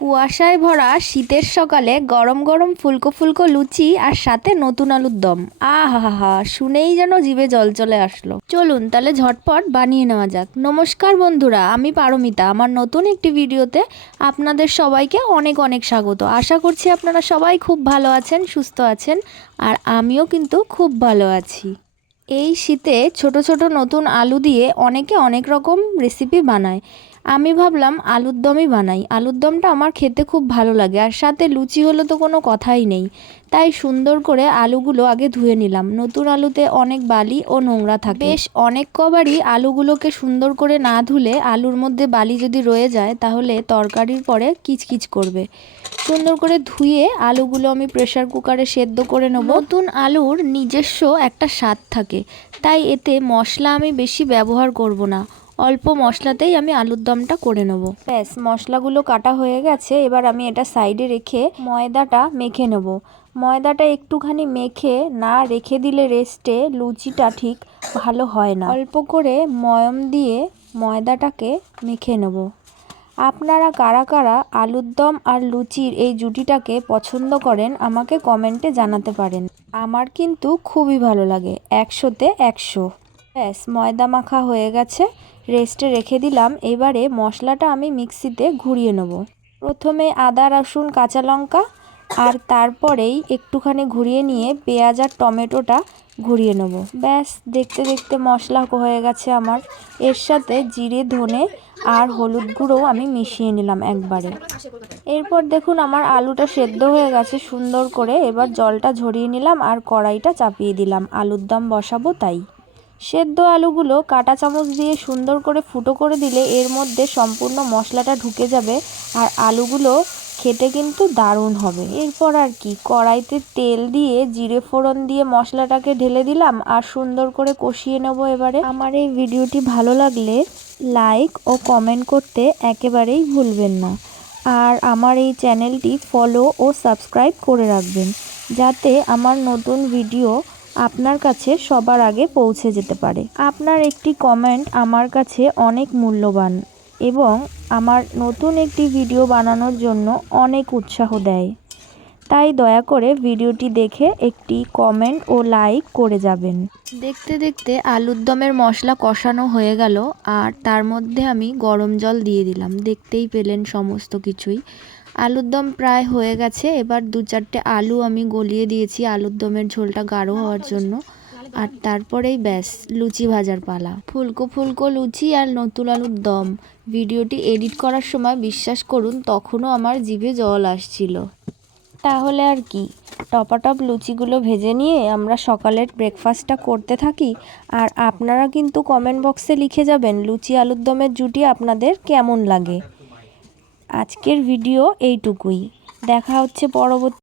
কুয়াশায় ভরা শীতের সকালে গরম গরম ফুলকো ফুলকো লুচি আর সাথে নতুন আলুর দম। আহা, শুনেই যেন জিভে জল চলে আসলো। চলুন তাহলে ঝটপট বানিয়ে নেওয়া যাক। নমস্কার বন্ধুরা, আমি পারমিতা। আমার নতুন একটি ভিডিওতে আপনাদের সবাইকে অনেক অনেক স্বাগত। আশা করছি আপনারা সবাই খুব ভালো আছেন, সুস্থ আছেন, আর আমিও কিন্তু খুব ভালো আছি। এই শীতে ছোট ছোট নতুন আলু দিয়ে অনেকে অনেক রকম রেসিপি বানায়। আমি ভাবলাম আলুর দমই বানাই। আলুর দমটা আমার খেতে খুব ভালো লাগে, আর সাথে লুচি হলে তো কোনো কথাই নেই। তাই সুন্দর করে আলুগুলো আগে ধুয়ে নিলাম। নতুন আলুতে অনেক বালি ও নোংরা থাকে। বেশ অনেক কবারই আলুগুলোকে সুন্দর করে না ধুলে আলুর মধ্যে বালি যদি রয়ে যায় তাহলে তরকারির পরে কিচকিচ করবে। সুন্দর করে ধুয়ে আলুগুলো আমি প্রেসার কুকারে সেদ্ধ করে নেব। নতুন আলুর নিজস্ব একটা স্বাদ থাকে, তাই এতে মশলা আমি বেশি ব্যবহার করব না। অল্প মশলাতেই আমি আলুর দমটা করে নেব। ব্যাস, মশলাগুলো কাটা হয়ে গেছে। এবার আমি এটা সাইডে রেখে ময়দাটা মেখে নেব। ময়দাটা একটুখানি মেখে না রেখে দিলে রেস্টে লুচিটা ঠিক ভালো হয় না। অল্প করে ময়ম দিয়ে ময়দাটাকে মেখে নেব। আপনারা কারা কারা আলুর দম আর লুচির এই জুটিটাকে পছন্দ করেন আমাকে কমেন্টে জানাতে পারেন। আমার কিন্তু খুবই ভালো লাগে, 100তে 100। ব্যাস, ময়দা মাখা হয়ে গেছে, রেস্টে রেখে দিলাম। এবারে মশলাটা আমি মিক্সিতে ঘুরিয়ে নেব। প্রথমে আদা রসুন কাঁচা লঙ্কা, আর তারপরেই একটুখানি ঘুরিয়ে নিয়ে পেঁয়াজ আর টমেটোটা ঘুরিয়ে নেব। ব্যাস, দেখতে দেখতে মশলা হয়ে গেছে আমার। এর সাথে জিরে ধনে আর হলুদ গুঁড়োও আমি মিশিয়ে নিলাম একবারে। এরপর দেখুন আমার আলুটা সেদ্ধ হয়ে গেছে সুন্দর করে। এবার জলটা ঝরিয়ে নিলাম আর কড়াইটা চাপিয়ে দিলাম। আলুর দম বসাবো তাই। সেদ্ধ আলুগুলো কাঁটা চামচ দিয়ে সুন্দর করে ফুটো করে দিলে এর মধ্যে সম্পূর্ণ মশলাটা ঢুকে যাবে, আর আলুগুলো খেতে কিন্তু দারুণ হবে। এরপর আর কি, কড়াইতে তেল দিয়ে জিরে ফোড়ন দিয়ে মশলাটাকে ঢেলে দিলাম আর সুন্দর করে কষিয়ে নেব। এবারে আমার এই ভিডিওটি ভালো লাগলে লাইক ও কমেন্ট করতে একেবারেই ভুলবেন না, আর আমার এই চ্যানেলটি ফলো ও সাবস্ক্রাইব করে রাখবেন, যাতে আমার নতুন ভিডিও আপনার কাছে সবার আগে পৌঁছে যেতে পারে। আপনার একটি কমেন্ট আমার কাছে অনেক মূল্যবান এবং আমার নতুন একটি ভিডিও বানানোর জন্য অনেক উৎসাহ দেয়। তাই দয়া করে ভিডিওটি দেখে একটি কমেন্ট ও লাইক করে যাবেন। দেখতে দেখতে আলুর দমের মশলা কষানো হয়ে গেল, আর তার মধ্যে আমি গরম জল দিয়ে দিলাম। দেখতেই পেলেন সমস্ত কিছুই। আলুর দম প্রায় হয়ে গেছে। এবার 2-4টে আলু আমি গলিয়ে দিয়েছি আলুর দমের ঝোলটা গাঢ় হওয়ার জন্য, আর তারপরেই ব্যাস লুচি ভাজার পালা। ফুলকো ফুলকো লুচি আর নতুন আলুর দম। ভিডিওটি এডিট করার সময় বিশ্বাস করুন তখনও আমার জিভে জল আসছিল। তাহলে আর কি, টপাটপ লুচিগুলো ভেজে নিয়ে আমরা সকালের ব্রেকফাস্টটা করতে থাকি। আর আপনারা কিন্তু কমেন্ট বক্সে লিখে যাবেন লুচি আলুর দমের জুটি আপনাদের কেমন লাগে। আজকের ভিডিও এইটুকুই। দেখা হচ্ছে পরবর্তী